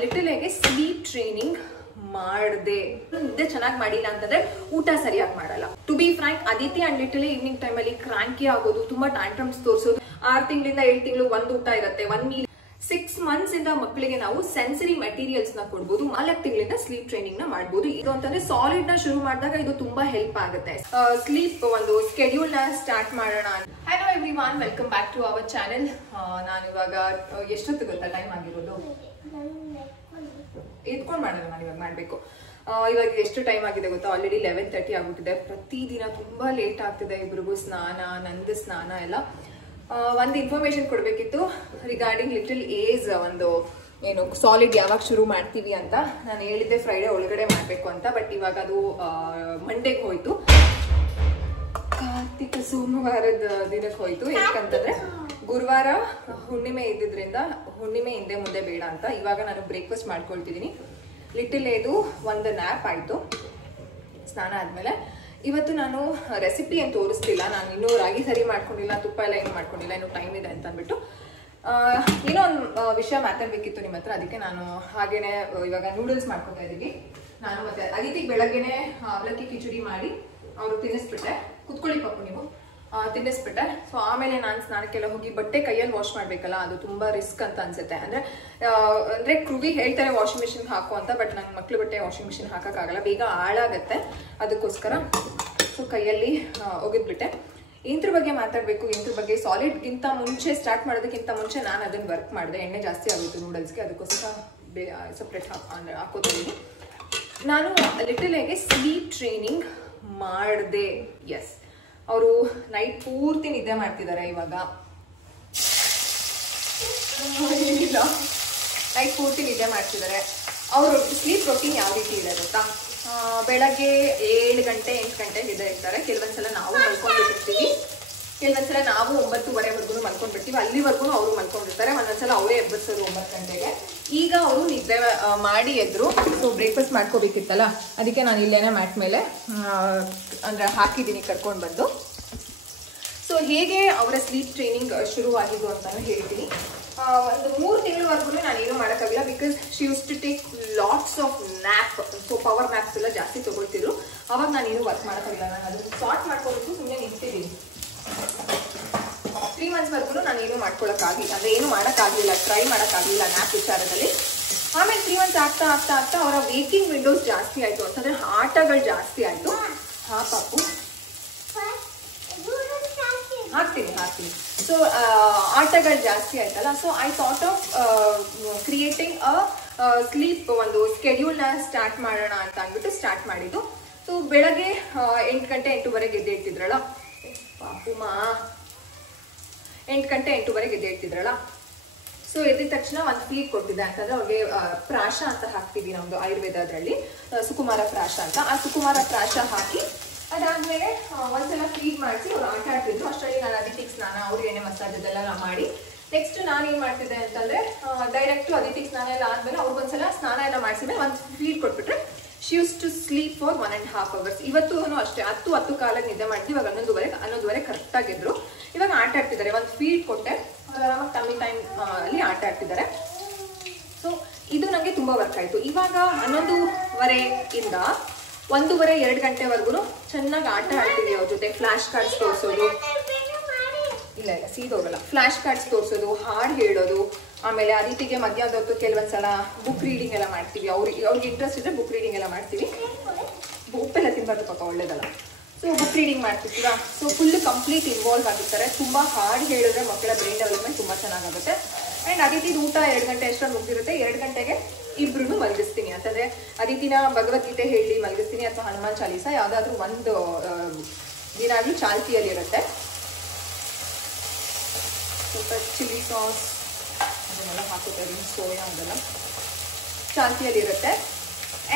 Little ಆಗಿ sleep training ಮಾಡದೆ ನಿದ್ದೆ ಚೆನ್ನಾಗಿ ಮಾಡಿಲ್ಲ ಅಂತಂದ್ರೆ ಊಟ ಸರಿಯಾಗಿ ಮಾಡಲ್ಲ. To be frank, Aditi and little evening time ಅಲ್ಲಿ ಕ್ರಾಂಕಿ ಆಗೋದು, ತುಂಬಾ ಟ್ಯಾಂಟ್ರಮ್ಸ್ ತೋರಿಸೋದು. 6 ತಿಂಗಳಿಂದ 7 ತಿಂಗಳು ಒಂದು ಊಟ ಇರುತ್ತೆ, 1 ಮೀಲ್. 6 ಮಂತ್ಸ್ ಇಂದ ಮಕ್ಕಳಿಗೆ ನಾವು ಸೆನ್ಸರಿ ಮೆಟೀರಿಯಲ್ಸ್ ನ ಕೊಡ್ಬೋದು. 4 ತಿಂಗಳಿಂದ ಸ್ಲೀಪ್ ಟ್ರೈನಿಂಗ್ ನ ಮಾಡಬಹುದು. ಇದು ಅಂತಂದ್ರೆ ಸಾಲಿಡ್ ನ ಶುರು ಮಾಡಿದಾಗ ಇದು ತುಂಬಾ ಹೆಲ್ಪ್ ಆಗುತ್ತೆ. ಸ್ಲೀಪ್ ಒಂದು ಸ್ಕೆಡ್ಯೂಲ್ ನ ಸ್ಟಾರ್ಟ್ ಮಾಡೋಣ. Hello everyone, welcome back to our channel. ನಾನು ಇವಾಗ ಎಷ್ಟೊತ್ತು ಗೊತ್ತಾ ಟೈಮ್ ಆಗಿರೋದು? ಎತ್ಕೊಂಡ್ ಮಾಡೋಣ, ನಾನು ಇವಾಗ ಮಾಡ್ಬೇಕು. ಇವಾಗ ಎಷ್ಟು ಟೈಮ್ ಆಗಿದೆ ಗೊತ್ತಾ? ಆಲ್ರೆಡಿ 11:30 ಆಗ್ಬಿಟ್ಟಿದೆ. ಪ್ರತಿದಿನ ತುಂಬಾ ಲೇಟ್ ಆಗ್ತಿದೆ ಇಬ್ರಿಗೂ ಸ್ನಾನ, ನಂದು ಸ್ನಾನ ಎಲ್ಲ. ಒಂದು ಇನ್ಫಾರ್ಮೇಶನ್ ಕೊಡ್ಬೇಕಿತ್ತು ರಿಗಾರ್ಡಿಂಗ್ ಲಿಟಲ್ ಏಜ್. ಒಂದು ಏನು ಸಾಲಿಡ್ ಯಾವಾಗ ಶುರು ಮಾಡ್ತೀವಿ ಅಂತ ನಾನು ಹೇಳಿದ್ದೆ, ಫ್ರೈಡೆ ಒಳಗಡೆ ಮಾಡ್ಬೇಕು ಅಂತ. ಬಟ್ ಇವಾಗ ಅದು ಮಂಡೇಗೆ ಹೋಯ್ತು, ಕಾರ್ತಿಕ ಸೋಮವಾರದ ದಿನಕ್ಕೆ ಹೋಯ್ತು. ಯಾಕಂತಂದ್ರೆ ಗುರುವಾರ ಹುಣ್ಣಿಮೆ ಇದ್ದಿದ್ರಿಂದ ಹುಣ್ಣಿಮೆ ಹಿಂದೆ ಮುಂದೆ ಬೇಡ ಅಂತ ಇವಾಗ ನಾನು ಬ್ರೇಕ್ಫಾಸ್ಟ್ ಮಾಡ್ಕೊಳ್ತಿದ್ದೀನಿ. ಲಿಟಲ್ ಏದು ಒಂದು ನ್ಯಾಪ್ ಆಯ್ತು ಸ್ನಾನ ಆದ್ಮೇಲೆ. ಇವತ್ತು ನಾನು ರೆಸಿಪಿ ಏನು ತೋರಿಸ್ತಿಲ್ಲ, ನಾನು ಇನ್ನೂ ರಾಗಿ ಸರಿ ಮಾಡ್ಕೊಂಡಿಲ್ಲ, ತುಪ್ಪ ಎಲ್ಲ ಏನು ಮಾಡ್ಕೊಂಡಿಲ್ಲ, ಇನ್ನೂ ಟೈಮ್ ಇದೆ ಅಂತ ಅಂದ್ಬಿಟ್ಟು ಏನೋ ಒಂದು ವಿಷಯ ಮಾತಾಡ್ಬೇಕಿತ್ತು ನಿಮ್ಮ ಹತ್ರ. ಅದಕ್ಕೆ ನಾನು ಹಾಗೇನೆ ಇವಾಗ ನೂಡಲ್ಸ್ ಮಾಡ್ಕೊತಾ ಇದ್ದೀವಿ. ನಾನು ಮತ್ತೆ ಅದಿತಿಗೆ ಬೆಳಗ್ಗೆನೆ ಅವಲಕ್ಕಿ ಕಿಚಡಿ ಮಾಡಿ ಅವರು ತಿನ್ನಿಸ್ಬಿಟ್ಟೆ. ಕುತ್ಕೊಳ್ಳಿ ಪಾಪು ನೀವು, ತಿನ್ನಿಸ್ಬಿಟ್ಟೆ. ಸೊ ಆಮೇಲೆ ನಾನು ಸ್ನಾನಕ್ಕೆಲ್ಲ ಹೋಗಿ ಬಟ್ಟೆ ಕೈಯಲ್ಲಿ ವಾಶ್ ಮಾಡ್ಬೇಕಲ್ಲ, ಅದು ತುಂಬಾ ರಿಸ್ಕ್ ಅಂತ ಅನ್ಸುತ್ತೆ. ಅಂದ್ರೆ ಕ್ರುವಿ ಹೇಳ್ತಾರೆ ವಾಷಿಂಗ್ ಮಿಷಿನ್ ಹಾಕು ಅಂತ, ಬಟ್ ನಂಗೆ ಮಕ್ಳು ಬಟ್ಟೆ ವಾಷಿಂಗ್ ಮಿಷಿನ್ ಹಾಕಕ್ಕಾಗಲ್ಲ, ಬೇಗ ಹಾಳಾಗತ್ತೆ. ಅದಕ್ಕೋಸ್ಕರ ಸೊ ಕೈಯಲ್ಲಿ ಒಗೆದ್ಬಿಟ್ಟೆ. ಇಂದ್ರ ಬಗ್ಗೆ ಮಾತಾಡ್ಬೇಕು. ಇಂದ್ರ ಬಗ್ಗೆ ಸಾಲಿಡ್ಗಿಂತ ಮುಂಚೆ, ಸ್ಟಾರ್ಟ್ ಮಾಡೋದಕ್ಕಿಂತ ಮುಂಚೆ ನಾನು ಅದನ್ನ ವರ್ಕ್ ಮಾಡಿದೆ. ಎಣ್ಣೆ ಜಾಸ್ತಿ ಆಗುತ್ತೆ ನೂಡಲ್ಸ್ಗೆ, ಅದಕ್ಕೋಸ್ಕರ ಸಪ್ರೇಟ್ ಹಾಕೋತಾ ಇದ್ದೀನಿ. ನಾನು ಲಿಟಲ್ ಆಗಿ ಸ್ಲೀಪ್ ಟ್ರೈನಿಂಗ್ ಮಾಡಿದೆ. ಎಸ್, ಅವರು ನೈಟ್ ಪೂರ್ತಿ ನಿದ್ದೆ ಮಾಡ್ತಿದ್ದಾರೆ. ಇವಾಗ ನೈಟ್ ಪೂರ್ತಿ ನಿದ್ದೆ ಮಾಡ್ತಿದ್ದಾರೆ. ಅವ್ರ ಸ್ಲೀಪ್ ರೊಟೀನ್ ಯಾವ ರೀತಿ ಇದೆ ಗೊತ್ತಾ? ಬೆಳಗ್ಗೆ 7 ಗಂಟೆ 8 ಗಂಟೆಗೆ ನಿದ್ದೆ ಇರ್ತಾರೆ. ಕೆಲವೊಂದ್ಸಲ ನಾವು ಮಲ್ಕೊಂಡ್ಬಿಟ್ಟಿರ್ತೀವಿ, ಕೆಲವೊಂದ್ಸಲ ನಾವು 9:30ವರೆಗೂ ಮಲ್ಕೊಂಡ್ಬಿಡ್ತೀವಿ. ಅಲ್ಲಿವರೆಗೂ ಅವರು ಮಲ್ಕೊಂಡಿರ್ತಾರೆ. ಒಂದೊಂದ್ಸಲ ಅವರೇ ಎಬ್ಬರಿಸೋದು 9 ಗಂಟೆಗೆ. ಈಗ ಅವರು ನಿದ್ದೆ ಮಾಡಿ ಎದ್ರು. ಸೊ ಬ್ರೇಕ್ಫಾಸ್ಟ್ ಮಾಡ್ಕೋಬೇಕಿತ್ತಲ್ಲ, ಅದಕ್ಕೆ ನಾನು ಇಲ್ಲೇನೆ ಮ್ಯಾಟ್ ಮೇಲೆ ಅಂದ್ರೆ ಹಾಕಿದ್ದೀನಿ ಕರ್ಕೊಂಡು ಬಂದು. ಸೊ ಹೇಗೆ ಅವರ ಸ್ಲೀಪ್ ಟ್ರೈನಿಂಗ್ ಶುರುವಾಗಿದ್ದು ಅಂತಾನು ಹೇಳ್ತೀನಿ. ಒಂದು 3 ತಿಂಗಳವರೆಗೂ ನಾನು ಏನು ಮಾಡೋಕ್ಕಾಗಿಲ್ಲ, because she use to take lots of nap. So power naps ಎಲ್ಲ ಜಾಸ್ತಿ ತಗೊಳ್ತಿದ್ರು. ಅವಾಗ ನಾನು ಏನು ವರ್ಕ್ ಮಾಡೋಕ್ಕಾಗಿಲ್ಲ. ನಾನು ಅದನ್ನು ಸ್ಟಾರ್ಟ್ ಮಾಡ್ಕೊಂಡು ಸುಮ್ಮನೆ ನಿಂತಿದ್ದೀನಿ. 3 ಮಂತ್ಸ್ವರೆಗೂ ನಾನು ಏನು ಮಾಡ್ಕೊಳಕ್ಕಾಗಿಲ್ಲ, ಅಂದ್ರೆ ಏನು ಮಾಡೋಕ್ಕಾಗಲಿಲ್ಲ, ಟ್ರೈ ಮಾಡೋಕ್ಕಾಗಲಿಲ್ಲ ನ್ಯಾಪ್ ವಿಚಾರದಲ್ಲಿ. ಆಮೇಲೆ 3 ಮಂತ್ಸ್ ಆಗ್ತಾ ಆಗ್ತಾ ಆಗ್ತಾ ಅವರ ವೇಕಿಂಗ್ ವಿಂಡೋಸ್ ಜಾಸ್ತಿ ಆಯಿತು, ಅಂತಂದ್ರೆ ಆಟಗಳು ಜಾಸ್ತಿ ಆಯಿತು. ಹಾ ಪಾಪು, ಹಾಕ್ತೀನಿ. ಸೊ ಆಟಗಳು ಜಾಸ್ತಿ ಆಯ್ತಲ್ಲ. So I thought of creating a sleep ಒಂದು ಸ್ಕೆಡ್ಯೂಲ್ನ ಸ್ಟಾರ್ಟ್ ಮಾಡೋಣ ಅಂತ ಅಂದ್ಬಿಟ್ಟು ಸ್ಟಾರ್ಟ್ ಮಾಡಿದ್ದು. ಸೊ ಬೆಳಗ್ಗೆ 8 ಗಂಟೆ 8:30 ಎದ್ದೇಳ್ತಿದ್ರಲ್ಲ ಪಾಪುಮಾ, 8 ಗಂಟೆ 8:30 ಎದ್ದೇಳ್ತಿದ್ರಲ್ಲ. ಸೊ ಎದ್ದ ತಕ್ಷಣ ಒಂದು ಫೀಡ್ ಕೊಟ್ಟಿದ್ದೆ, ಅಂತಂದ್ರೆ ಅವ್ರಿಗೆ ಪ್ರಾಶ ಅಂತ ಹಾಕ್ತೀವಿ ನಮ್ದು ಆಯುರ್ವೇದದಲ್ಲಿ, ಸುಕುಮಾರ ಪ್ರಾಶ ಅಂತ. ಆ ಸುಕುಮಾರ ಪ್ರಾಶ ಹಾಕಿ ಅದಾದ್ಮೇಲೆ ಒಂದ್ಸಲ ಫೀಡ್ ಮಾಡಿಸಿ ಅವ್ರು ಆಟ ಆಡ್ತಿದ್ರು. ಅಷ್ಟರಲ್ಲಿ ನಾನು ಅದಿತಿಗೆ ಸ್ನಾನ, ಅವ್ರು ಎಣ್ಣೆ ಮಸಾಜ್ ಅದೆಲ್ಲ ಮಾಡಿ ನೆಕ್ಸ್ಟ್ ನಾನು ಏನ್ ಮಾಡ್ತಿದ್ದೆ ಅಂತಂದ್ರೆ ಡೈರೆಕ್ಟ್ ಅದಿತಿಗೆ ಸ್ನಾನ ಎಲ್ಲ ಆದ್ಮೇಲೆ ಅವ್ರಿಗೊಂದ್ಸಲ ಸ್ನಾನ ಎಲ್ಲ ಮಾಡಿಸಿದ್ರೆ ಒಂದು ಫೀಡ್ ಕೊಟ್ಬಿಟ್ರೆ she use to sleep for 1.5 hours. ಇವತ್ತು ಅಷ್ಟೇ 10 ಕಾಲಕ್ಕೆ ನಿದ್ದೆ ಮಾಡ್ತೀವಿ. ಇವಾಗ 11:30 ಕರೆಕ್ಟ್ ಆಗಿದ್ರು. ಇವಾಗ ಆಟ ಆಡ್ತಿದ್ದಾರೆ. ಒಂದು ಫೀಡ್ ಕೊಟ್ಟೆ, ಆರಾಮಾಗಿ ಟಮ್ಮಿ ಟೈಮ್ ಅಲ್ಲಿ ಆಟ ಆಡ್ತಿದ್ದಾರೆ. ಸೊ ಇದು ನಂಗೆ ತುಂಬಾ ವರ್ಕ್ ಆಯ್ತು. ಇವಾಗ 11:30 1:30-2 ಗಂಟೆವರೆಗೂ ಚೆನ್ನಾಗಿ ಆಟ ಆಡ್ತೀವಿ ಅವ್ರ ಜೊತೆ. ಫ್ಲಾಶ್ ಕಾರ್ಡ್ಸ್ ತೋರಿಸೋದು, ಇಲ್ಲ ಸೀದೋಗಲ್ಲ, ಫ್ಲಾಶ್ ಕಾರ್ಡ್ಸ್ ತೋರಿಸೋದು, ಹಾಡು ಹೇಳೋದು. ಆಮೇಲೆ ಅದಿತಿಗೆ ಮಧ್ಯಾಹ್ನದ ಹೊತ್ತು ಕೆಲವೊಂದ್ಸಲ ಬುಕ್ ರೀಡಿಂಗ್ ಎಲ್ಲ ಮಾಡ್ತೀವಿ. ಅವ್ರಿಗೆ ಇಂಟ್ರೆಸ್ಟ್ ಇದ್ರೆ ಬುಕ್ ರೀಡಿಂಗ್ ಎಲ್ಲ ಮಾಡ್ತೀವಿ. ಉಪ್ಪೆಲ್ಲ ತಿನ್ಬಾರ್ದು ಪಾಪ, ಒಳ್ಳೇದಲ್ಲ. ಸೊ ಬುಕ್ ರೀಡಿಂಗ್ ಮಾಡ್ತಿರ್ತೀರಾ. ಸೊ ಫುಲ್ ಕಂಪ್ಲೀಟ್ ಇನ್ವಾಲ್ವ್ ಆಗಿರ್ತಾರೆ. ತುಂಬಾ ಹಾಡು ಹೇಳಿದ್ರೆ ಮಕ್ಕಳ ಬ್ರೈನ್ ಡೆವಲಪ್ಮೆಂಟ್ ತುಂಬಾ ಚೆನ್ನಾಗುತ್ತೆ. ಅಂಡ್ ಅದಿತಿದು ಊಟ 2 ಗಂಟೆ ಅಷ್ಟರಲ್ಲಿ ಮುಗಿದಿರುತ್ತೆ. 2 ಗಂಟೆಗೆ ಇಬ್ರು ಮಲಗಿಸ್ತೀನಿ. ಅಂತಂದ್ರೆ ಅದಿತಿನ ಭಗವದ್ಗೀತೆ ಹೇಳಿ ಮಲಗಿಸ್ತೀನಿ, ಅಥವಾ ಹನುಮಾನ್ ಚಾಲೀಸ ಯಾವ್ದಾದ್ರು ಒಂದು ದಿನ ಆಗ್ಲೂ ಚಾಲ್ತಿಯಲ್ಲಿ ಇರುತ್ತೆ. ಸ್ವಲ್ಪ ಚಿಲ್ಲಿ ಸಾಸ್ ಅದನ್ನೆಲ್ಲ ಹಾಕುತ್ತಾರೆ, ಸೋಯಾ ಅದೆಲ್ಲ ಚಾಲ್ತಿಯಲ್ಲಿ ಇರುತ್ತೆ.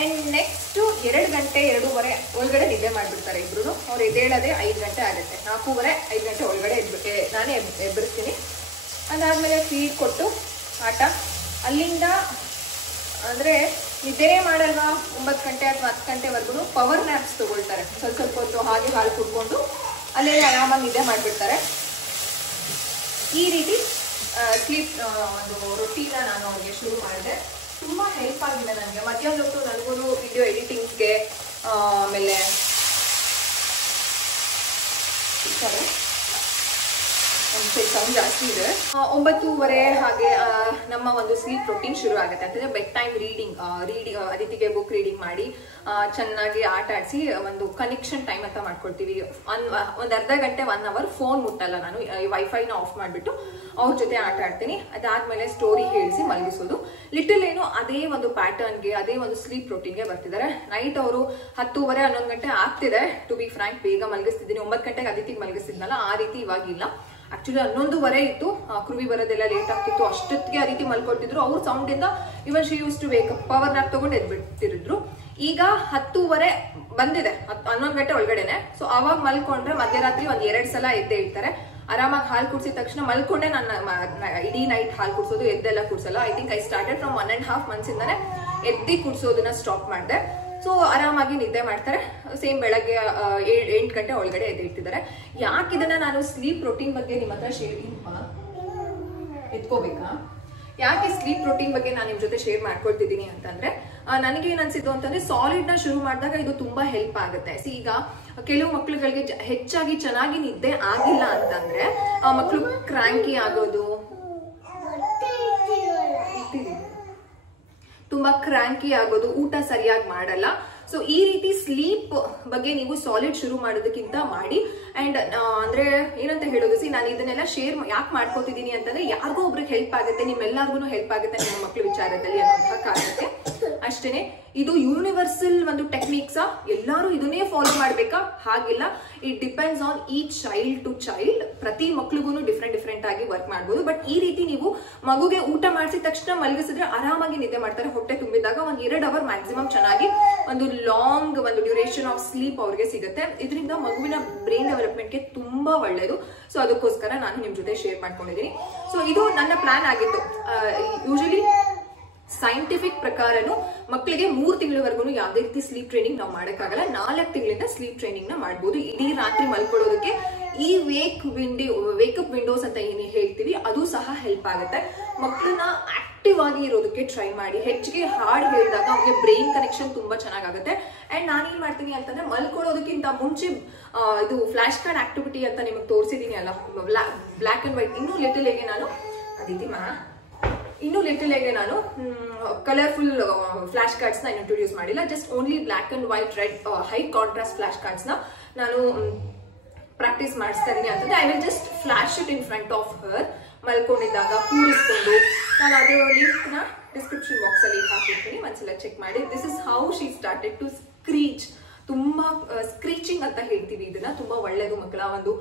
ಅಂಡ್ ನೆಕ್ಸ್ಟ್ 2 ಗಂಟೆ 2:30 ಒಳಗಡೆ ನಿದ್ದೆ ಮಾಡಿಬಿಡ್ತಾರೆ ಇಬ್ರು. ಅವ್ರು ಎದ್ದೇಳೋದೇ 5 ಗಂಟೆ ಆಗುತ್ತೆ. 4:30-5 ಗಂಟೆ ಒಳಗಡೆ ನಾನೇ ಎಬ್ಬರಿಸ್ತೀನಿ. ಅದಾದ್ಮೇಲೆ ಫೀಡ್ ಕೊಟ್ಟು ಆಟ. ಅಲ್ಲಿಂದ ಅಂದ್ರೆ ನಿದ್ದೆನೇ ಮಾಡಲ್ವಾ 9 ಗಂಟೆ ಅಥವಾ 10 ಗಂಟೆವರೆಗೂ ಪವರ್ ನ್ಯಾಪ್ಸ್ ತಗೊಳ್ತಾರೆ. ಸ್ವಲ್ಪ ಹೊತ್ತು ಹಾಗೆ ಹಾಲು ಕುಡ್ಕೊಂಡು ಅಲ್ಲೇ ಆರಾಮಾಗಿ ನಿದ್ದೆ ಮಾಡಿಬಿಡ್ತಾರೆ. ಈ ರೀತಿ ಸ್ಲೀಪ್ ಒಂದು ರೊಟೀನ ನಾನು ಅವ್ರಿಗೆ ಶುರು ಮಾಡಿದೆ. ತುಂಬಾ ಹೆಲ್ಪ್ ಆಗಿದೆ ನನಗೆ. ಮಧ್ಯಾಹ್ನ ಹೊತ್ತು ನನಗೂ ವಿಡಿಯೋ ಎಡಿಟಿಂಗ್ಸ್ಗೆ ಆಮೇಲೆ ಸೌಂಡ್ ಜಾಸ್ತಿ ಇದೆ. 9:30 ಹಾಗೆ ನಮ್ಮ ಒಂದು ಸ್ಲೀಪ್ ರೊಟೀನ್ ಶುರು ಆಗುತ್ತೆ. ಅಂತಂದ್ರೆ ಬೆಡ್ ಟೈಮ್ ರೀಡಿಂಗ್ ಅದಿತಿಗೆ ಬುಕ್ ರೀಡಿಂಗ್ ಮಾಡಿ ಚೆನ್ನಾಗಿ ಆಟ ಆಡಿಸಿ ಒಂದು ಕನೆಕ್ಷನ್ ಟೈಮ್ ಅಂತ ಮಾಡ್ಕೊಳ್ತೀವಿ. ಒಂದ್ ಅರ್ಧ ಗಂಟೆ 1 hour ಫೋನ್ ಮುಟ್ಟಲ್ಲ ನಾನು. ವೈಫೈನ ಆಫ್ ಮಾಡ್ಬಿಟ್ಟು ಅವ್ರ ಜೊತೆ ಆಟ ಆಡ್ತೀನಿ. ಅದಾದ್ಮೇಲೆ ಸ್ಟೋರಿ ಹೇಳಿಸಿ ಮಲಗಿಸೋದು. ಲಿಟಲ್ ಏನು ಅದೇ ಒಂದು ಪ್ಯಾಟರ್ನ್ಗೆ ಅದೇ ಒಂದು ಸ್ಲೀಪ್ ರೊಟೀನ್ಗೆ ಬರ್ತಿದ್ದಾರೆ. ನೈಟ್ ಅವರು 10:30 11 ಗಂಟೆ ಆಗ್ತಿದೆ. ಟು ಬಿ ಫ್ರಾಂಕ್ ಬೇಗ ಮಲಗಿಸ್ತಿದ್ದೀನಿ. 9 ಗಂಟೆಗೆ ಅದಿತಿಗೆ ಮಲಗಿಸ್ತಿದ್ನಲ್ಲ, ಆ ರೀತಿ ಇವಾಗಿಲ್ಲ. ಆಕ್ಚುಲಿ 11:30 ಇತ್ತು. ಕುರುವಿ ಬರೋದೆಲ್ಲ ಲೇಟ್ ಆಗ್ತಿತ್ತು. ಅಷ್ಟೊತ್ತಿಗೆ ಆ ರೀತಿ ಮಲ್ಕೊಳ್ತಿದ್ರು. ಅವ್ರ ಸೌಂಡ್ ಇಂದ even she use to wake up, power nap ತಗೊಂಡು ಎದ್ಬಿಟ್ಟಿದ್ರು. ಈಗ 10:30 ಬಂದಿದೆ, 11 ಗಂಟೆ ಒಳಗಡೆನೆ. ಸೊ ಅವಾಗ ಮಲ್ಕೊಂಡ್ರೆ ಮಧ್ಯರಾತ್ರಿ 1-2 ಸಲ ಎದ್ದೇ ಇರ್ತಾರೆ. ಆರಾಮಾಗಿ ಹಾಲು ಕುಡಿಸಿದ ತಕ್ಷಣ ಮಲ್ಕೊಂಡೆ ನಾನು ಇಡೀ ನೈಟ್ ಹಾಲು ಕುಡಿಸೋದು, ಎದ್ದೆಲ್ಲ ಕುಡಿಸಲ್ಲ. I think I started from 1.5 months ಇಂದಾನೆ ಎದ್ದಿ ಕುಡಿಸೋದನ್ನ ಸ್ಟಾಪ್ ಮಾಡಿದೆ. ಸೊ ಆರಾಮಾಗಿ ನಿದ್ದೆ ಮಾಡ್ತಾರೆ. ಸೇಮ್ ಬೆಳಗ್ಗೆ 8 ಗಂಟೆ ಒಳಗಡೆ ಎದ್ದಿರ್ತಿದ್ದಾರೆ. ಯಾಕೆ ಇದನ್ನ ನಾನು ಸ್ಲೀಪ್ ರೊಟೀನ್ ಬಗ್ಗೆ ನಿಮ್ಮ ಹತ್ರ ಎತ್ಕೋಬೇಕಾ? ಯಾಕೆ ಸ್ಲೀಪ್ ರೊಟೀನ್ ಬಗ್ಗೆ ನಾನು ನಿಮ್ ಜೊತೆ ಶೇರ್ ಮಾಡ್ಕೊಳ್ತಿದ್ದೀನಿ ಅಂತಂದ್ರೆ, ನನಗೆ ಏನ್ ಅನ್ಸಿದ್ದು ಅಂತಂದ್ರೆ ಸಾಲಿಡ್ ನ ಶುರು ಮಾಡಿದಾಗ ಇದು ತುಂಬಾ ಹೆಲ್ಪ್ ಆಗುತ್ತೆ. ಈಗ ಕೆಲವು ಮಕ್ಳುಗಳಿಗೆ ಹೆಚ್ಚಾಗಿ ಚೆನ್ನಾಗಿ ನಿದ್ದೆ ಆಗಿಲ್ಲ ಅಂತಂದ್ರೆ ಮಕ್ಳು ಕ್ರಾಂಕಿ ಆಗೋದು, ತುಂಬಾ ಕ್ರಾಂಕಿ ಆಗೋದು, ಊಟ ಸರಿಯಾಗಿ ಮಾಡಲ್ಲ. ಸೊ ಈ ರೀತಿ ಸ್ಲೀಪ್ ಬಗ್ಗೆ ನೀವು ಸಾಲಿಡ್ ಶುರು ಮಾಡೋದಕ್ಕಿಂತ ಮಾಡಿ. ಅಂಡ್ ಅಂದ್ರೆ ಏನಂತ ಹೇಳೋದು, ನಾನು ಇದನ್ನೆಲ್ಲ ಶೇರ್ ಯಾಕೆ ಮಾಡ್ಕೋತಿದ್ದೀನಿ ಅಂತಂದ್ರೆ ಯಾರಿಗೋ ಒಬ್ರಿಗೆ ಹೆಲ್ಪ್ ಆಗುತ್ತೆ, ನಿಮ್ಮೆಲ್ಲರಿಗೂ ಹೆಲ್ಪ್ ಆಗುತ್ತೆ ನಿಮ್ಮ ಮಕ್ಳ ವಿಚಾರದಲ್ಲಿ ಅನ್ನೋಂತಹ ಕಾರಣಕ್ಕೆ ಅಷ್ಟೇನೆ. ಇದು ಯೂನಿವರ್ಸಲ್ ಒಂದು ಟೆಕ್ನಿಕ್ಸ್, ಎಲ್ಲರೂ ಇದನ್ನೇ ಫಾಲೋ ಮಾಡ್ಬೇಕಾ? ಹಾಗಿಲ್ಲ. It depends on each child to child. ಪ್ರತಿ ಮಕ್ಳಿಗೂ ಡಿಫ್ರೆಂಟ್ ಆಗಿ ವರ್ಕ್ ಮಾಡ್ಬೋದು. ಬಟ್ ಈ ರೀತಿ ನೀವು ಮಗುಗೆ ಊಟ ಮಾಡಿಸಿದ ತಕ್ಷಣ ಮಲಗಿಸಿದ್ರೆ ಆರಾಮಾಗಿ ನಿದ್ದೆ ಮಾಡ್ತಾರೆ. ಹೊಟ್ಟೆ ತುಂಬಿದಾಗ 1-2 hour ಮ್ಯಾಕ್ಸಿಮಮ್ ಚೆನ್ನಾಗಿ ಒಂದು ಲಾಂಗ್ ಒಂದು ಡ್ಯೂರೇಷನ್ ಆಫ್ ಸ್ಲೀಪ್ ಅವ್ರಿಗೆ ಸಿಗುತ್ತೆ. ಇದರಿಂದ ಮಗುವಿನ ಬ್ರೈನ್ ಡೆವಲಪ್ಮೆಂಟ್ಗೆ ತುಂಬಾ ಒಳ್ಳೇದು. ಸೊ ಅದಕ್ಕೋಸ್ಕರ ನಾನು ನಿಮ್ ಜೊತೆ ಶೇರ್ ಮಾಡ್ಕೊಂಡಿದ್ದೀನಿ. ಸೊ ಇದು ನನ್ನ ಪ್ಲಾನ್ ಆಗಿತ್ತು. ಯೂಶಲಿ ಸೈಂಟಿಫಿಕ್ ಪ್ರಕಾರನು ಮಕ್ಕಳಿಗೆ 3 ತಿಂಗಳವರೆಗೂ ಯಾವುದೇ ರೀತಿ ಸ್ಲೀಪ್ ಟ್ರೈನಿಂಗ್ ನಾವು ಮಾಡಕ್ಕಾಗಲ್ಲ. 4 ತಿಂಗಳಿಂದ ಸ್ಲೀಪ್ ಟ್ರೈನಿಂಗ್ ನ ಮಾಡಬಹುದು. ಇಡೀ ರಾತ್ರಿ ಮಲ್ಕೊಳ್ಳೋದಕ್ಕೆ ಈ ವೇಕಪ್ ವಿಂಡೋಸ್ ಅಂತ ಏನೇ ಹೇಳ್ತೀವಿ ಅದು ಸಹ ಹೆಲ್ಪ್ ಆಗುತ್ತೆ. ಮಕ್ಕಳನ್ನ ಆಕ್ಟಿವ್ ಆಗಿ ಇರೋದಕ್ಕೆ ಟ್ರೈ ಮಾಡಿ. ಹೆಚ್ಚಿಗೆ ಹಾಡ್ ಹೇಳಿದಾಗ ಅವ್ರಿಗೆ ಬ್ರೈನ್ ಕನೆಕ್ಷನ್ ತುಂಬಾ ಚೆನ್ನಾಗುತ್ತೆ. ಅಂಡ್ ನಾನೇನ್ ಮಾಡ್ತೀನಿ ಅಂತಂದ್ರೆ ಮಲ್ಕೊಳ್ಳೋದಕ್ಕಿಂತ ಮುಂಚೆ ಇದು ಫ್ಲಾಶ್ ಕಾರ್ಡ್ ಆಕ್ಟಿವಿಟಿ ಅಂತ ನಿಮಗೆ ತೋರಿಸಿದೀನಿ ಅಲ್ಲ, ಬ್ಲಾಕ್ ಅಂಡ್ ವೈಟ್. ಇನ್ನೂ ಲಿಟಲ್ ಆಗಿ ನಾನು ಕಲರ್ಫುಲ್ ಫ್ಲಾಶ್ ಕಾರ್ಡ್ಸ್ ನ ಇಂಟ್ರೊಡ್ಯೂಸ್ ಮಾಡಿಲ್ಲ. Just only black and white, red, high contrast flash cards ನ ನಾನು ಪ್ರಾಕ್ಟೀಸ್ ಮಾಡಿಸ್ತಾ ಇದೀನಿ ಅಂತಂದ್ರೆ I will just flash it in front of her ಮಲ್ಕೊಂಡಿದ್ದಾಗ ಕೂರಿಸ್ಕೊಂಡು. ನಾನು ಅದರ ಲಿಂಕ್ ನ ಡಿಸ್ಕ್ರಿಪ್ಷನ್ ಬಾಕ್ಸ್ ಅಲ್ಲಿ ಹಾಕಿರ್ತೀನಿ, ಒಂದ್ಸಲ ಚೆಕ್ ಮಾಡಿ. This is how she started to screech. ತುಂಬಾ ಸ್ಕ್ರೀಚಿಂಗ್ ಅಂತ ಹೇಳ್ತೀವಿ ಇದನ್ನ. ತುಂಬಾ ಒಳ್ಳೇದು. ಮಕ್ಕಳ ಒಂದು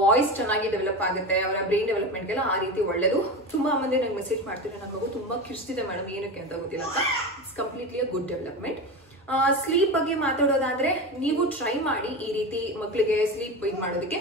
ವಾಯ್ಸ್ ಚೆನ್ನಾಗಿ ಡೆವಲಪ್ ಆಗುತ್ತೆ, ಅವರ ಬ್ರೈನ್ ಡೆವಲಪ್ಮೆಂಟ್ಗೆಲ್ಲ ಆ ರೀತಿ ಒಳ್ಳೇದು. ತುಂಬಾ ಮಂದಿ ನಂಗೆ ಮೆಸೇಜ್ ಮಾಡ್ತಿದ್ರೆ ನನ್ನ ಮಗು ತುಂಬಾ ಕಿರ್ಸ್ತಿದೆ ಮೇಡಮ್, ಏನಕ್ಕೆ ಅಂತ ಗೊತ್ತಿಲ್ಲ ಅಂತ. It's completely a good development. Sleep ಬಗ್ಗೆ ಮಾತಾಡೋದಾದ್ರೆ ನೀವು ಟ್ರೈ ಮಾಡಿ ಈ ರೀತಿ ಮಕ್ಕಳಿಗೆ ಸ್ಲೀಪ್ ಇದು ಮಾಡೋದಕ್ಕೆ.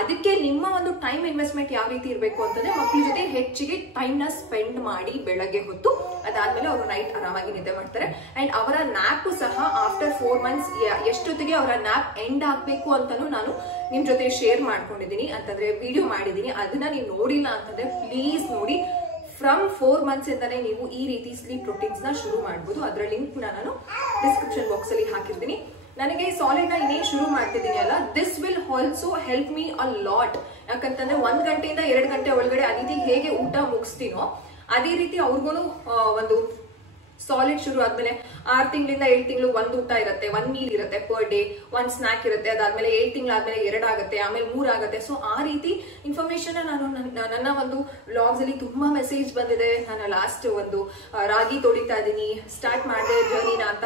ಅದಕ್ಕೆ ನಿಮ್ಮ ಒಂದು ಟೈಮ್ ಇನ್ವೆಸ್ಟ್ಮೆಂಟ್ ಯಾವ ರೀತಿ ಇರಬೇಕು ಅಂತಂದ್ರೆ ಮಕ್ಕಳ ಜೊತೆ ಹೆಚ್ಚಿಗೆ ಟೈಮ್ ನ ಸ್ಪೆಂಡ್ ಮಾಡಿ ಬೆಳಗ್ಗೆ ಹೊತ್ತು. ಅದಾದ್ಮೇಲೆ ಅವರು ನೈಟ್ ಆರಾಮಾಗಿ ನಿದ್ದೆ ಮಾಡ್ತಾರೆ. ಅಂಡ್ ಅವರ ನ್ಯಾಪ್ ಸಹ ಆಫ್ಟರ್ 4 months ಎಷ್ಟೊತ್ತಿಗೆ ಅವರ ನ್ಯಾಪ್ ಎಂಡ್ ಆಗ್ಬೇಕು ಅಂತಾನು ನಾನು ನಿಮ್ ಜೊತೆ ಶೇರ್ ಮಾಡ್ಕೊಂಡಿದ್ದೀನಿ, ಅಂತಂದ್ರೆ ವಿಡಿಯೋ ಮಾಡಿದೀನಿ. ಅದನ್ನ ನೀವು ನೋಡಿಲ್ಲ ಅಂತಂದ್ರೆ ಪ್ಲೀಸ್ ನೋಡಿ. ಫ್ರಮ್ 4 months ಇಂದಾನೆ ನೀವು ಈ ರೀತಿ ಸ್ಲೀಪ್ ರೊಟೀನ್ಸ್ ನ ಶುರು ಮಾಡಬಹುದು. ಅದರ ಲಿಂಕ್ ನಾನು ಡಿಸ್ಕ್ರಿಪ್ಷನ್ ಬಾಕ್ಸ್ ಅಲ್ಲಿ ಹಾಕಿರ್ತೀನಿ. ನನಗೆ ಸಾಲಿಡ್ ನ ಇನ್ನೇ ಶುರು ಮಾಡ್ತಿದ್ದೀನಿ ಅಲ್ಲ, this will also help me a lot. ಯಾಕಂತಂದ್ರೆ 1 ಗಂಟೆಯಿಂದ 2 ಗಂಟೆ ಒಳಗಡೆ ಅದಿತಿ ಹೇಗೆ ಊಟ ಮುಗಿಸ್ತೀನೋ ಅದೇ ರೀತಿ ಅವ್ರಿಗೂ ಒಂದು ಸಾಲಿಡ್ ಶುರು ಆದ್ಮೇಲೆ 6 ತಿಂಗಳಿಂದ 7 ತಿಂಗಳು 1 ಊಟ ಇರುತ್ತೆ, 1 ಮೀಲ್ ಇರುತ್ತೆ ಪರ್ ಡೇ, 1 ಸ್ನಾಕ್ ಇರುತ್ತೆ. ಅದಾದ್ಮೇಲೆ 7 ತಿಂಗಳಾದ್ಮೇಲೆ 2 ಆಗುತ್ತೆ, ಆಮೇಲೆ 3 ಆಗುತ್ತೆ. ಸೊ ಆ ರೀತಿ ಇನ್ಫಾರ್ಮೇಶನ್ ನಾನು ನನ್ನ ಒಂದು ವ್ಲಾಗ್ಸ್ ಅಲ್ಲಿ ತುಂಬಾ ಮೆಸೇಜ್ ಬಂದಿದೆ. ನಾನು ಲಾಸ್ಟ್ ಒಂದು ರಾಗಿ ತೊಳಿತಾ ಇದೀನಿ, ಸ್ಟಾರ್ಟ್ ಮಾಡಿದೆ ಜರ್ನಿನ ಅಂತ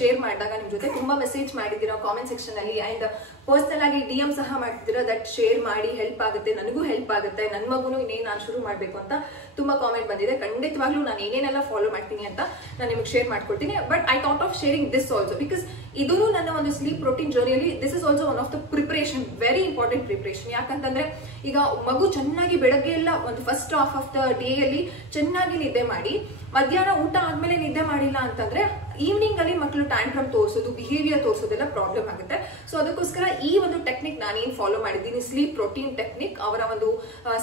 ಶೇರ್ ಮಾಡಿದಾಗ ನಿಮ್ ಜೊತೆ ತುಂಬಾ ಮೆಸೇಜ್ ಮಾಡಿದ್ದೀರಾ ಕಾಮೆಂಟ್ ಸೆಕ್ಷನ್ ಅಲ್ಲಿ. ಅಂಡ್ ಪರ್ಸನಲ್ ಆಗಿ DM ಸಹ ಮಾಡ್ತಿದ್ದೀರಾ. ದಟ್ ಶೇರ್ ಮಾಡಿ, ಹೆಲ್ಪ್ ಆಗುತ್ತೆ, ನನಗೂ ಹೆಲ್ಪ್ ಆಗುತ್ತೆ, ನನ್ನ ಮಗುನು ಇನ್ನೇನು ನಾನು ಶುರು ಮಾಡ್ಬೇಕು ಅಂತ ತುಂಬಾ ಕಾಮೆಂಟ್ ಬಂದಿದೆ. ಖಂಡಿತವಾಗ್ಲೂ ನಾನು ಏನೇನೆಲ್ಲ ಫಾಲೋ ಮಾಡ್ತೀನಿ ಅಂತ ನಾನು ನಿಮಗೆ ಶೇರ್ ಮಾಡ್ಕೊಡ್ತೀನಿ. But I thought of sharing this also because ಇದು ನನ್ನ ಒಂದು ಸ್ಲೀಪ್ ಪ್ರೋಟೀನ್ ಜರ್ನಿಯಲ್ಲಿ this is also one of the preparation, very important preparation. ಯಾಕಂತಂದ್ರೆ ಈಗ ಮಗು ಚೆನ್ನಾಗಿ ಬೆಳಗ್ಗೆ ಎಲ್ಲ ಒಂದು first half of the day ಅಲ್ಲಿ ಚೆನ್ನಾಗಿ ನಿದ್ದೆ ಮಾಡಿ, ಮಧ್ಯಾಹ್ನ ಊಟ ಆದ್ಮೇಲೆ ನಿದ್ದೆ ಮಾಡಿಲ್ಲ ಅಂತಂದ್ರೆ ಈವ್ನಿಂಗ್ ಅಲ್ಲಿ ಮಕ್ಕಳು ಟ್ಯಾಂಟ್ರಮ್ ತೋರಿಸೋದು, ಬಿಹೇವಿಯರ್ ತೋರಿಸೋದೆಲ್ಲ ಪ್ರಾಬ್ಲಮ್ ಆಗುತ್ತೆ. ಸೊ ಅದಕ್ಕೋಸ್ಕರ ಈ ಒಂದು ಟೆಕ್ನಿಕ್ ನಾನೇನ್ ಫಾಲೋ ಮಾಡಿದ್ದೀನಿ, ಸ್ಲೀಪ್ ಪ್ರೋಟೀನ್ ಟೆಕ್ನಿಕ್, ಅವರ ಒಂದು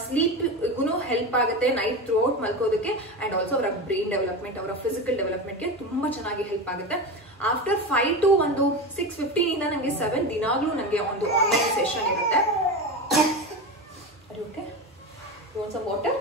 ಸ್ಲೀಪ್ಗೂ ಹೆಲ್ಪ್ ಆಗುತ್ತೆ ನೈಟ್ ಥ್ರೂ ಔಟ್ ಮಲ್ಕೋದಕ್ಕೆ, ಅಂಡ್ ಆಲ್ಸೋ ಅವರ ಬ್ರೈನ್ ಡೆವಲಪ್ಮೆಂಟ್, ಅವರ ಫಿಸಿಕಲ್ ಡೆವಲಪ್ಮೆಂಟ್ಗೆ ತುಂಬಾ ಚೆನ್ನಾಗಿ ಹೆಲ್ಪ್ ಆಗುತ್ತೆ. ಆಫ್ಟರ್ 5 to 6:15 ಇಂದ ನನಗೆ 7 ದಿನಾಗ್ಲೂ ನನಗೆ ಒಂದು ಆನ್ಲೈನ್ ಸೆಷನ್ ಇರುತ್ತೆ. Okay, you want some water?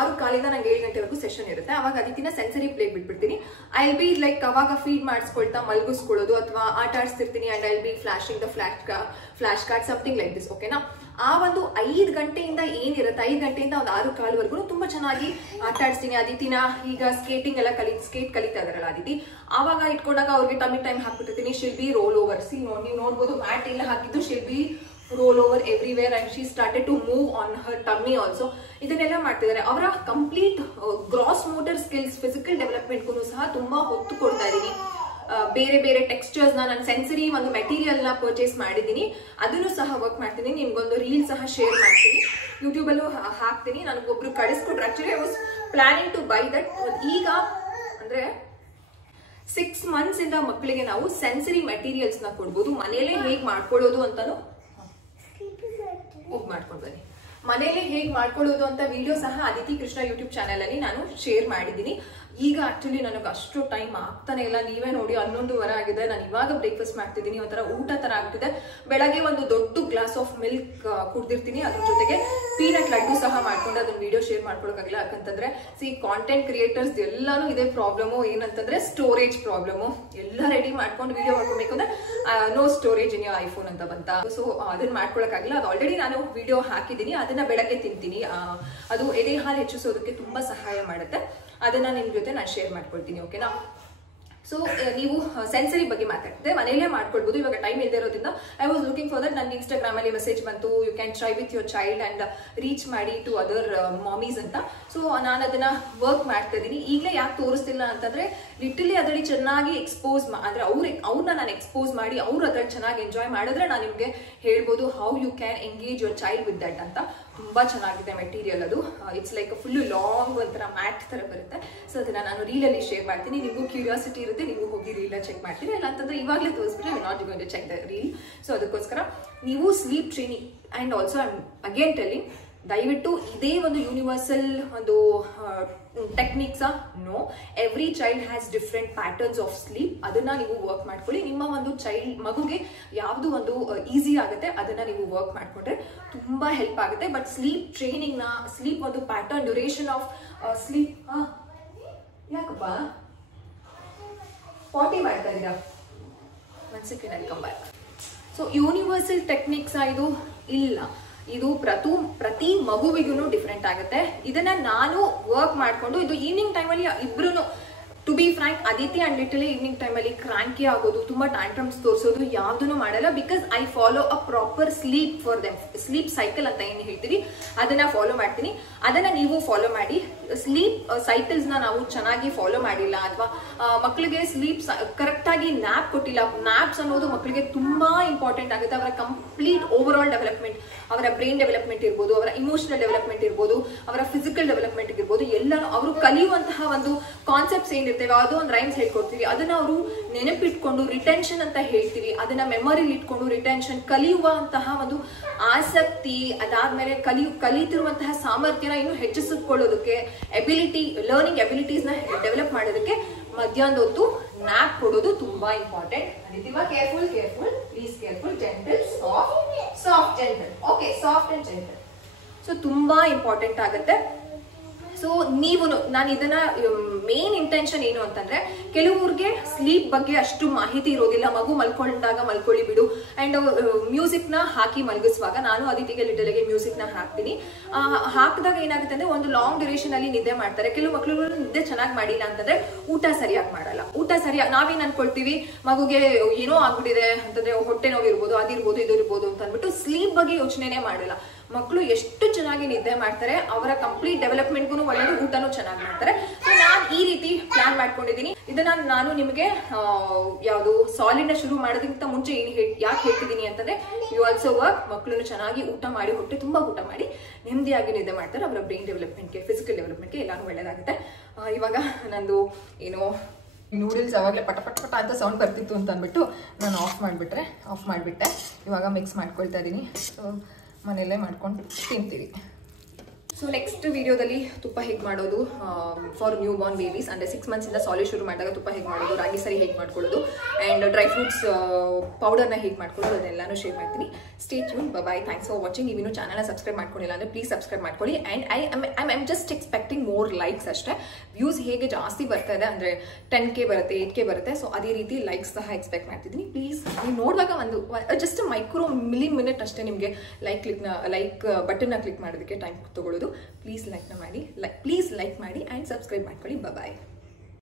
ಆರು ಕಾಲಿಂದ ನಂಗೆ 7 ಗಂಟೆವರೆಗೂ ಸೆಷನ್ ಇರುತ್ತೆ. ಅವಾಗ ಅದಕ್ಕಿಂತ ಸೆನ್ಸರಿ ಪ್ಲೇ ಬಿಟ್ಬಿಡ್ತೀನಿ. ಐ ಬಿ ಲೈಕ್ ಅವಾಗ ಫೀಡ್ ಮಾಡಿಸ್ಕೊಳ್ತಾ ಮಲ್ಗಿಸ್ಕೊಳ್ಳೋದು ಅಥವಾ ಆಟ ಆಡಿಸ್ತಿರ್ತೀನಿ, and I be flashing the flash card something like this. ಓಕೆನಾ? ಆ ಒಂದು 5 ಗಂಟೆಯಿಂದ ಏನಿರುತ್ತೆ, 5 ಗಂಟೆಯಿಂದ ಒಂದು 6 ಕಾಲವರೆಗೂ ತುಂಬಾ ಚೆನ್ನಾಗಿ ಆಟ ಆಡಿಸ್ತೀನಿ. ಅದಿತಿನ ಈಗ ಸ್ಕೇಟಿಂಗ್ ಎಲ್ಲ ಸ್ಕೇಟ್ ಕಲಿತಾ ಇದಾರಲ್ಲ ಅದಿತಿ, ಆವಾಗ ಇಟ್ಕೊಂಡಾಗ ಅವ್ರಿಗೆ ಟೈಮ್ ಹಾಕ್ಬಿಟ್ಟಿರ್ತೀನಿ. ಶಿಲ್ ಬಿ ರೋಲ್ ಓವರ್, ನೀವು ನೋಡ್ಬೋದು ಮ್ಯಾಟ್ ಎಲ್ಲ ಹಾಕಿದ್ದು, she'll be roll over everywhere and she started to move on her tummy also. ಇದನ್ನೆಲ್ಲ ಮಾಡ್ತಿದ್ದಾರೆ. ಅವರ complete gross motor skills, physical ಡೆವಲಪ್ಮೆಂಟ್ಗೂ ಸಹ ತುಂಬಾ ಹೊತ್ತು ಕೊಡ್ತಾ ಇದ್ದೀನಿ. ಬೇರೆ ಬೇರೆ ಟೆಕ್ಸ್ಚರ್ಸ್ ನಾನು ಸೆನ್ಸರಿ ಒಂದು ಮೆಟೀರಿಯಲ್ ನ ಪರ್ಚೇಸ್ ಮಾಡಿದ್ದೀನಿ, ಅದನ್ನು ಸಹ ವರ್ಕ್ ಮಾಡ್ತೀನಿ. ನಿಮ್ಗೊಂದು ರೀಲ್ ಸಹ ಶೇರ್ ಮಾಡ್ತೀನಿ, ಯೂಟ್ಯೂಬ್ ಅಲ್ಲೂ ಹಾಕ್ತೀನಿ. ನನಗೊಬ್ರು ಕಳಿಸ್ಕೊಟ್ರು. Actually I was planning to buy that. ಈಗ ಅಂದ್ರೆ 6 months ಇಂದ ಮಕ್ಕಳಿಗೆ ನಾವು ಸೆನ್ಸರಿ ಮೆಟೀರಿಯಲ್ಸ್ ನ ಕೊಡ್ಬೋದು. ಮನೇಲೆ ಹೇಗ್ ಮಾಡ್ಕೊಳ್ಳೋದು ಅಂತಾನು ಮಾಡ್ಕೊಂಡು ಬನ್ನಿ. ಮನೇಲಿ ಹೇಗೆ ಮಾಡ್ಕೊಳ್ಳೋದು ಅಂತ ವಿಡಿಯೋ ಸಹ ಅದಿತಿ ಕೃಷ್ಣ ಯೂಟ್ಯೂಬ್ ಚಾನೆಲ್ ಅಲ್ಲಿ ನಾನು ಶೇರ್ ಮಾಡಿದ್ದೀನಿ. ಈಗ ಆಕ್ಚುಲಿ ನನಗೆ ಅಷ್ಟು ಟೈಮ್ ಆಗ್ತಾನೆ ಇಲ್ಲ. ನೀವೇ ನೋಡಿ 11:15 ಆಗಿದೆ. ನಾನು ಇವಾಗ ಬ್ರೇಕ್ಫಾಸ್ಟ್ ಮಾಡ್ತಿದ್ದೀನಿ. ಒಂಥರ ಊಟ ತರ ಆಗ್ತಿದೆ. ಬೆಳಗ್ಗೆ ಒಂದು ದೊಡ್ಡ ಗ್ಲಾಸ್ ಆಫ್ ಮಿಲ್ಕ್ ಕುಡ್ದಿರ್ತೀನಿ. ಅದ್ರ ಜೊತೆಗೆ ಪೀನಟ್ ಲಡ್ಡು ಸಹ ಮಾಡ್ಕೊಂಡು ಅದನ್ನ ವಿಡಿಯೋ ಶೇರ್ ಮಾಡ್ಕೊಳಕ್ಕಾಗಿಲ್ಲ. ಯಾಕಂತಂದ್ರೆ ಕಾಂಟೆಂಟ್ ಕ್ರಿಯೇಟರ್ಸ್ ಎಲ್ಲಾನು ಇದೇ ಪ್ರಾಬ್ಲಮು. ಏನಂತಂದ್ರೆ ಸ್ಟೋರೇಜ್ ಪ್ರಾಬ್ಲಮು. ಎಲ್ಲ ರೆಡಿ ಮಾಡ್ಕೊಂಡು ವಿಡಿಯೋ ಮಾಡ್ಕೊಬೇಕು ಅಂದ್ರೆ no storage in your iPhone ಅಂತ ಬಂತ. ಸೊ ಅದನ್ನ ಮಾಡ್ಕೊಳಕ್ಕಾಗಿಲ್ಲ. ಅದು ಆಲ್ರೆಡಿ ನಾನು ವಿಡಿಯೋ ಹಾಕಿದ್ದೀನಿ. ಅದನ್ನ ಬೆಳಗ್ಗೆ ತಿಂತೀನಿ. ಅದು ಎದೆ ಹಾಲು ಹೆಚ್ಚಿಸೋದಕ್ಕೆ ತುಂಬಾ ಸಹಾಯ ಮಾಡುತ್ತೆ. ಅದನ್ನ ನಿಮ್ ಜೊತೆ ನಾನು ಶೇರ್ ಮಾಡ್ಕೊಳ್ತೀನಿ. ಓಕೆನಾ? ಸೊ ನೀವು ಸೆನ್ಸರಿ ಬಗ್ಗೆ ಮಾತಾಡ್ತಿದ್ದೆ, ಮನೇಲೇ ಮಾಡ್ಕೊಳ್ಬಹುದು. ಇವಾಗ ಟೈಮ್ ಇಲ್ಲದೆ ಇರೋದ್ರಿಂದ I was looking for that. ನನಗೆ ಇನ್ಸ್ಟಾಗ್ರಾಮ್ ಅಲ್ಲಿ ಮೆಸೇಜ್ ಬಂತು, you can try with your child and reach ಮಾಡಿ ಟು ಅದರ್ ಮಾಮೀಸ್ ಅಂತ. ಸೊ ನಾನು ಅದನ್ನ ವರ್ಕ್ ಮಾಡ್ತಾ ಇದ್ದೀನಿ. ಈಗಲೇ ಯಾಕೆ ತೋರಿಸ್ತಿಲ್ಲ ಅಂತಂದ್ರೆ ಲಿಟಲಿ ಅದರಲ್ಲಿ ಚೆನ್ನಾಗಿ ಎಕ್ಸ್ಪೋಸ್ ಅಂದ್ರೆ ಅವ್ರನ್ನ ನಾನು ಎಕ್ಸ್ಪೋಸ್ ಮಾಡಿ ಅವ್ರು ಅದ್ರಲ್ಲಿ ಚೆನ್ನಾಗಿ ಎಂಜಾಯ್ ಮಾಡಿದ್ರೆ ನಾನು ನಿಮ್ಗೆ ಹೇಳ್ಬೋದು how you can engage your child with that ಅಂತ. ತುಂಬಾ ಚೆನ್ನಾಗಿದೆ ಮೆಟೀರಿಯಲ್. ಅದು ಇಟ್ಸ್ ಲೈಕ್ ಫುಲ್ ಲಾಂಗ್ ಒಂಥರ ಮ್ಯಾಟ್ ತರ ಬರುತ್ತೆ. ಸೊ ಅದನ್ನ ನಾನು ರೀಲಲ್ಲಿ ಶೇರ್ ಮಾಡ್ತೀನಿ. ನಿಮಗೂ ಕ್ಯೂರಿಯಾಸಿಟಿ ಇರುತ್ತೆ, ನೀವು ಹೋಗಿ ರೀಲ್ ಚೆಕ್ ಮಾಡ್ತೀರಿ. ಇಲ್ಲ ಅಂತಂದ್ರೆ ಇವಾಗಲೇ ತೋರಿಸ್ಬಿಟ್ರೆ I not going to check the reel. So ಅದಕ್ಕೋಸ್ಕರ ನೀವು sleep training and also I am again telling, ದಯವಿಟ್ಟು ಇದೇ ಒಂದು ಯೂನಿವರ್ಸಲ್ ಒಂದು techniques no. Every child has different patterns of sleep. ಅದನ್ನ ನೀವು ವರ್ಕ್ ಮಾಡ್ಕೊಳ್ಳಿ. ನಿಮ್ಮ ಒಂದು ಮಗುಗೆ ಯಾವ್ದು ಒಂದು ಈಸಿ ಆಗುತ್ತೆ ಅದನ್ನ ನೀವು ವರ್ಕ್ ಮಾಡ್ಕೊಂಡ್ರೆ ತುಂಬಾ ಹೆಲ್ಪ್ ಆಗುತ್ತೆ. ಬಟ್ ಸ್ಲೀಪ್ ಟ್ರೈನಿಂಗ್ ನ, ಸ್ಲೀಪ್ ಒಂದು ಪ್ಯಾಟರ್ನ್, ಡ್ಯೂರೇಷನ್ ಆಫ್ ಸ್ಲೀಪ್. ಯಾಕಪ್ಪ ಪಾಟಿ ಮಾಡ್ತಾ ಇದ್ದೀರಾ? 1 second I come back. So universal techniques ಇದು ಇಲ್ಲ. ಇದು ಪ್ರತಿ ಮಗುವಿಗೂ ಡಿಫ್ರೆಂಟ್ ಆಗುತ್ತೆ. ಇದನ್ನ ನಾನು ವರ್ಕ್ ಮಾಡ್ಕೊಂಡು ಇದು ಈವ್ನಿಂಗ್ ಟೈಮಲ್ಲಿ ಇಬ್ರು, to be frank, Aditi and little evening ಟೈಮಲ್ಲಿ ಕ್ರಾಂಕಿ ಆಗೋದು, ತುಂಬಾ ಟ್ಯಾಂಟ್ರಮ್ಸ್ ತೋರಿಸೋದು ಯಾವುದನ್ನು ಮಾಡಲ್ಲ. Because I follow a proper sleep for them. Sleep cycle ಅಂತ ಏನು ಹೇಳ್ತೀವಿ ಅದನ್ನ ಫಾಲೋ ಮಾಡ್ತೀನಿ. ಅದನ್ನ ನೀವು ಫಾಲೋ ಮಾಡಿ. ಸ್ಲೀಪ್ ಸೈಕಲ್ಸ್ ನ ನಾವು ಚೆನ್ನಾಗಿ ಫಾಲೋ ಮಾಡಿಲ್ಲ ಅಥವಾ ಮಕ್ಕಳಿಗೆ ಸ್ಲೀಪ್ ಕರೆಕ್ಟ್ ಆಗಿ ನ್ಯಾಪ್ ಕೊಟ್ಟಿಲ್ಲ. ನ್ಯಾಪ್ಸ್ ಅನ್ನೋದು ಮಕ್ಕಳಿಗೆ ತುಂಬಾ ಇಂಪಾರ್ಟೆಂಟ್ ಆಗುತ್ತೆ. ಅವರ ಕಂಪ್ಲೀಟ್ ಓವರ್ ಆಲ್ ಡೆವಲಪ್ಮೆಂಟ್, ಅವರ ಬ್ರೈನ್ ಡೆವಲಪ್ಮೆಂಟ್ ಇರ್ಬೋದು, ಅವರ ಇಮೋಷನಲ್ ಡೆವಲಪ್ಮೆಂಟ್ ಇರ್ಬೋದು, ಅವರ ಫಿಸಿಕಲ್ ಡೆವಲಪ್ಮೆಂಟ್ ಇರ್ಬೋದು, ಎಲ್ಲಾನು ಅವರು ಕಲಿಯುವಂತಹ ಒಂದು ಕಾನ್ಸೆಪ್ಟ್ಸ್ ಏನಿರ್ತೇವೆ ಯಾವುದೋ ಒಂದು ರೈಮ್ಸ್ ಹೇಳ್ಕೊಡ್ತೀವಿ, ಅದನ್ನ ಅವರು ನೆನಪಿಟ್ಕೊಂಡು ರಿಟೆನ್ಷನ್ ಅಂತ ಹೇಳ್ತೀವಿ, ಅದನ್ನ ಮೆಮೊರಿಲಿ ಇಟ್ಕೊಂಡು ರಿಟೆನ್ಷನ್, ಕಲಿಯುವಂತಹ ಒಂದು ಆಸಕ್ತಿ, ಅದಾದ್ಮೇಲೆ ಕಲಿತಿರುವಂತಹ ಸಾಮರ್ಥ್ಯನ ಇನ್ನು ಹೆಚ್ಚಿಸಿಕೊಳ್ಳೋದಕ್ಕೆ, ಎಬಿಲಿಟಿ, ಲರ್ನಿಂಗ್ ಎಬಿಲಿಟೀಸ್ ನ ಡೆವಲಪ್ ಮಾಡೋದಕ್ಕೆ ಮಧ್ಯಾಹ್ನದ ಹೊತ್ತು ನ್ಯಾಪ್ ಕೊಡೋದು ತುಂಬಾ important. Careful, please careful, gentle, soft, gentle. Okay, soft and gentle. So ತುಂಬಾ ಇಂಪಾರ್ಟೆಂಟ್ ಆಗುತ್ತೆ. ಸೊ ನೀವು, ನಾನು ಇದನ್ನ ಮೇನ್ ಇಂಟೆನ್ಷನ್ ಏನು ಅಂತಂದ್ರೆ, ಕೆಲವ್ರಿಗೆ ಸ್ಲೀಪ್ ಬಗ್ಗೆ ಅಷ್ಟು ಮಾಹಿತಿ ಇರೋದಿಲ್ಲ. ಮಗು ಮಲ್ಕೊಂಡಾಗ ಮಲ್ಕೊಳ್ಳಿ ಬಿಡು ಅಂಡ್ ಮ್ಯೂಸಿಕ್ ನ ಹಾಕಿ ಮಲಗಿಸುವಾಗ, ನಾನು ಅದಿತಿಗೆ ಲಿಟಲ್ಗೆ ಮ್ಯೂಸಿಕ್ ನ ಹಾಕ್ತೀನಿ. ಹಾಕಿದಾಗ ಏನಾಗುತ್ತೆ ಅಂದ್ರೆ ಒಂದು ಲಾಂಗ್ ಡ್ಯೂರೇಷನ್ ಅಲ್ಲಿ ನಿದ್ದೆ ಮಾಡ್ತಾರೆ. ಕೆಲವು ಮಕ್ಕಳು ನಿದ್ದೆ ಚೆನ್ನಾಗಿ ಮಾಡಿಲ್ಲ ಅಂತಂದ್ರೆ ಊಟ ಸರಿಯಾಗಿ ಮಾಡಲ್ಲ. ಊಟ ಸರಿಯಾಗಿ ನಾವೇನ್ ಅನ್ಕೊಳ್ತೀವಿ, ಮಗುಗೆ ಏನೋ ಆಗ್ಬಿಟ್ಟಿದೆ ಅಂತಂದ್ರೆ ಹೊಟ್ಟೆ ನೋವು ಇರ್ಬೋದು, ಅದಿರ್ಬೋದು, ಇದು ಇರ್ಬೋದು ಅಂತ ಅಂದ್ಬಿಟ್ಟು ಸ್ಲೀಪ್ ಬಗ್ಗೆ ಯೋಚನೆನೇ ಮಾಡಲ್ಲ. ಮಕ್ಕಳು ಎಷ್ಟು ಚೆನ್ನಾಗಿ ನಿದ್ದೆ ಮಾಡ್ತಾರೆ, ಅವರ ಕಂಪ್ಲೀಟ್ ಡೆವಲಪ್ಮೆಂಟ್ಗೂ ಒಳ್ಳೆಯದು, ಊಟನೂ ಚೆನ್ನಾಗಿ ಮಾಡ್ತಾರೆ. ಸೊ ನಾನು ಈ ರೀತಿ ಪ್ಲಾನ್ ಮಾಡ್ಕೊಂಡಿದ್ದೀನಿ. ಇದನ್ನ ನಾನು ನಿಮಗೆ ಯಾವುದು ಸಾಲಿಡ್ನ ಶುರು ಮಾಡೋದಕ್ಕಿಂತ ಮುಂಚೆ ಯಾಕೆ ಹೇಳ್ತಿದ್ದೀನಿ ಅಂತಂದ್ರೆ, ಯು ಆಲ್ಸೋ ವರ್ಕ್, ಮಕ್ಕಳನ್ನು ಚೆನ್ನಾಗಿ ಊಟ ಮಾಡಿ, ಹೊಟ್ಟೆ ತುಂಬಾ ಊಟ ಮಾಡಿ ನೆಮ್ಮದಿಯಾಗಿ ನಿದ್ದೆ ಮಾಡ್ತಾರೆ. ಅವರ ಬ್ರೈನ್ ಡೆವಲಪ್ಮೆಂಟ್ಗೆ, ಫಿಸಿಕಲ್ ಡೆವಲಪ್ಮೆಂಟ್ಗೆ ಎಲ್ಲಾನು ಒಳ್ಳೇದಾಗುತ್ತೆ. ಇವಾಗ ನಂದು ಏನೋ ನೂಡಲ್ಸ್ ಅವಾಗಲೇ ಪಟ ಪಟ ಪಟ ಅಂತ ಸೌಂಡ್ ಬರ್ತಿತ್ತು ಅಂತ ಅಂದ್ಬಿಟ್ಟು ನಾನು ಆಫ್ ಮಾಡಿಬಿಟ್ಟೆ. ಇವಾಗ ಮಿಕ್ಸ್ ಮಾಡ್ಕೊಳ್ತಾ ಇದ್ದೀನಿ. ಸೊ ಮನೆಯಲ್ಲೇ ಮಾಡ್ಕೊಂಡು ತಿಂತೀವಿ. ಸೊ ನೆಕ್ಸ್ಟ್ ವಿಡಿಯೋದಲ್ಲಿ ತುಪ್ಪ ಹೇಗೆ ಮಾಡೋದು ಫಾರ್ ನ್ಯೂ ಬಾರ್ನ್ ಬೇಬೀಸ್, ಅಂದರೆ 6 ಮಂತ್ಸಿಂದ ಸಾಲಿಡ್ ಶುರು ಮಾಡಿದಾಗ ತುಪ್ಪ ಹೇಗೆ ಮಾಡೋದು, ರಾಗಿ ಸರಿ ಹೇಗೆ ಮಾಡ್ಕೊಳ್ಳೋದು, ಆ್ಯಂಡ್ ಡ್ರೈ ಫ್ರೂಟ್ಸ್ ಪೌಡರ್ನ ಹೇಗೆ ಮಾಡ್ಕೊಳ್ಳೋದು ಅದೆಲ್ಲಾನು ಶೇರ್ ಮಾಡ್ತೀನಿ. Stay tune. Bye. Thanks for watching. ನೀವೇನು ಚಾನಲ್ನ ಸಬ್ಸ್ಕ್ರೈಬ್ ಮಾಡ್ಕೊಂಡಿಲ್ಲ ಅಂದರೆ ಪ್ಲೀಸ್ ಸಬ್ಸ್ಕ್ರೈಬ್ ಮಾಡ್ಕೊಳ್ಳಿ. And I am just expecting more likes ಅಷ್ಟೇ. ವ್ಯೂಸ್ ಹೇಗೆ ಜಾಸ್ತಿ ಬರ್ತಾ ಇದೆ, ಅಂದರೆ 10K ಬರುತ್ತೆ, 8K ಬರುತ್ತೆ. ಸೊ ಅದೇ ರೀತಿ ಲೈಕ್ಸ್ ಸಹ ಎಕ್ಸ್ಪೆಕ್ಟ್ ಮಾಡ್ತಿದ್ದೀನಿ. ಪ್ಲೀಸ್ ನೀವು ನೋಡುವಾಗ ಒಂದು ಜಸ್ಟ್ ಮೈಕ್ರೋ ಮಿನಿಟ್ ಅಷ್ಟೇ ನಿಮಗೆ ಲೈಕ್ ಬಟನ್ನ ಕ್ಲಿಕ್ ಮಾಡೋದಕ್ಕೆ ಟೈಮ್ ತಗೊಳ್ಳೋದು. ಪ್ಲೀಸ್ ಲೈಕ್ ಮಾಡಿ ಆ್ಯಂಡ್ ಸಬ್ಸ್ಕ್ರೈಬ್ ಮಾಡ್ಕೊಳ್ಳಿ. ಬಾಯ್.